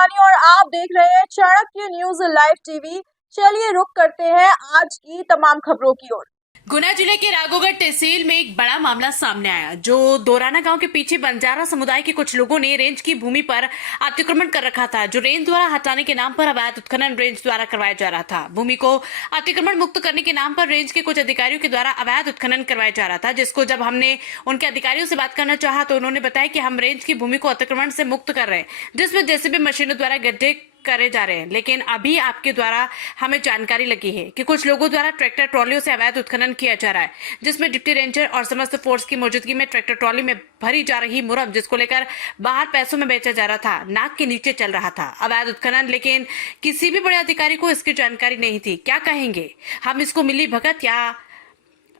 शिवानी और आप देख रहे हैं चाणक्य न्यूज लाइव टीवी। चलिए रुक करते हैं आज की तमाम खबरों की ओर। गुना जिले के राघोगढ़ तहसील में एक बड़ा मामला सामने आया, जो दोराना गांव के पीछे बंजारा समुदाय के कुछ लोगों ने रेंज की भूमि पर अतिक्रमण कर रखा था, जो रेंज द्वारा हटाने के नाम पर अवैध उत्खनन रेंज द्वारा करवाया जा रहा था। भूमि को अतिक्रमण मुक्त करने के नाम पर रेंज के कुछ अधिकारियों के द्वारा अवैध उत्खनन करवाया जा रहा था, जिसको जब हमने उनके अधिकारियों से बात करना चाहा तो उन्होंने बताया कि हम रेंज की भूमि को अतिक्रमण से मुक्त कर रहे हैं, जिसमें जेसीबी मशीनों द्वारा गड्ढे करे जा रहे हैं। लेकिन अभी आपके द्वारा हमें जानकारी लगी है कि कुछ लोगों द्वारा ट्रैक्टर ट्रॉलियों से अवैध उत्खनन किया जा रहा है, जिसमें डिप्टी रेंजर और समस्त फोर्स की मौजूदगी में ट्रैक्टर ट्रॉली में भरी जा रही मुरम, जिसको लेकर बाहर पैसों में बेचा जा रहा था, नाक के नीचे चल रहा था अवैध उत्खनन। लेकिन किसी भी बड़े अधिकारी को इसकी जानकारी नहीं थी। क्या कहेंगे हम इसको? मिली भगत या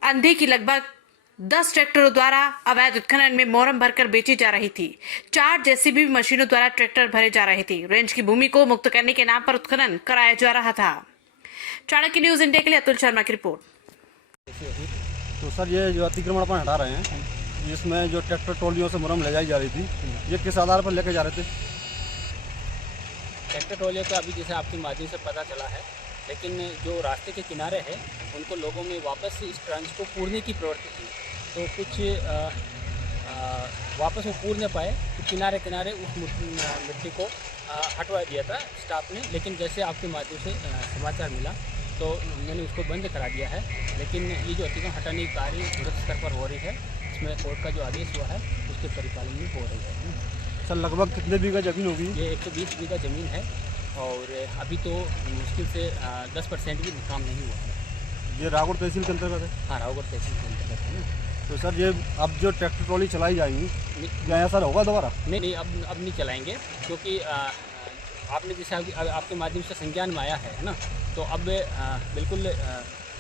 अंधे की? लगभग 10 ट्रैक्टरों द्वारा अवैध उत्खनन में मोरम भरकर बेची जा रही थी। 4 जेसीबी मशीनों द्वारा ट्रैक्टर भरे जा रहे थे। रेंज की भूमि को मुक्त करने के नाम पर उत्खनन कराया जा रहा था। चाणक्य न्यूज इंडिया के लिए अतुल शर्मा की रिपोर्ट। तो सर, ये जो अतिक्रमण अपन हटा रहे हैं, जिसमें जो ट्रैक्टर ट्रॉलियों से मुरम ले जाई जा रही थी, ये किस आधार पर लेके जा रहे थे? ट्रैक्टर ट्रॉलियों का अभी जैसे आपके माध्यम से पता चला है, लेकिन जो रास्ते के किनारे है उनको लोगों में वापस इस ट्रांस को पूरने की प्रवृत्ति थी, तो कुछ वापस वो पूर न पाए, तो किनारे किनारे उस मिट्टी को हटवा दिया था स्टाफ ने। लेकिन जैसे आपके माध्यम से समाचार मिला तो मैंने उसको बंद करा दिया है। लेकिन ये जो अतिक्रमण हटाने की कार्य बृहद स्तर पर हो रही है, इसमें कोर्ट का जो आदेश हुआ है उसके परिपालन में हो रही है। सर, लगभग कितने बीघा जमीन होगी? ये 120 बीघा ज़मीन है और अभी तो मुश्किल से 10% भी काम नहीं हुआ है। ये राघोगढ़ तहसील के अंतर्गत है? हाँ, राघोगढ़ तहसील के अंतर्गत है ना। तो सर, ये अब जो ट्रैक्टर ट्रॉली चलाई जाएंगी, क्या ऐसा होगा दोबारा? नहीं, अब नहीं चलाएंगे, क्योंकि आपने जैसे आपके माध्यम से संज्ञान में आया है ना, तो अब बिल्कुल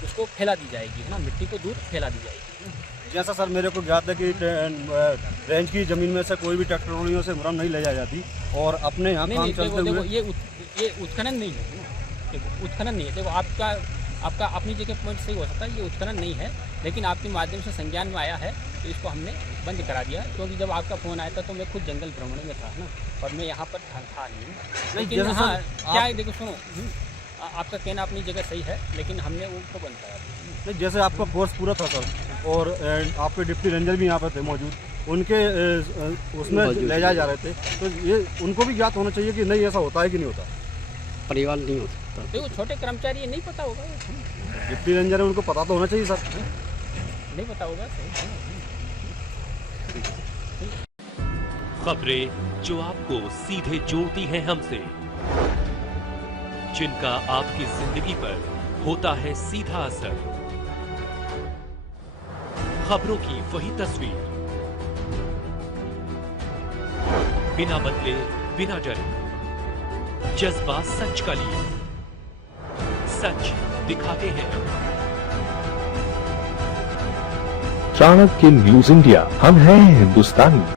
उसको फैला दी जाएगी, है ना, मिट्टी को दूर फैला दी जाएगी। जैसा सर मेरे को ज्ञात है कि रेंज की ज़मीन में से कोई भी ट्रैक्टर ट्रॉलियों से मुरम नहीं ले जाई जाती, और अपने यहाँ काम चलते हुए ये उत्खनन नहीं है। देखो, उत्खनन नहीं है। देखो, आपका अपनी जगह पॉइंट सही हो सकता है, ये उत्खनन नहीं है, लेकिन आपके माध्यम से संज्ञान में आया है तो इसको हमने बंद करा दिया। क्योंकि जब आपका फ़ोन आया था तो मैं खुद जंगल भ्रमण में था ना, और मैं यहाँ पर था नहीं। लेकिन हाँ, क्या है, देखो सुनो, आपका कहना अपनी जगह सही है, लेकिन हमने उनको बंद करा दिया। जैसे आपका फोर्स पूरा था सर, और आपके डिप्टी रेंजर भी यहाँ पर थे मौजूद, उनके उसमें ले जाए जा रहे थे, तो ये उनको भी ज्ञात होना चाहिए कि नहीं ऐसा होता है कि नहीं होता। परिवार नहीं हो सकता। देखो, छोटे कर्मचारी ये नहीं पता होगा, डिप्टी रेंजर है, उनको पता तो होना चाहिए सर। नहीं पता होगा। खबरें जो आपको सीधे जोड़ती हैं हमसे, जिनका आपकी जिंदगी पर होता है सीधा असर, खबरों की वही तस्वीर, बिना बदले बिना डरे, जज्बा सच का लिए, सच दिखाते हैं। चाणक्य न्यूज इंडिया, हम हैं हिंदुस्तानी।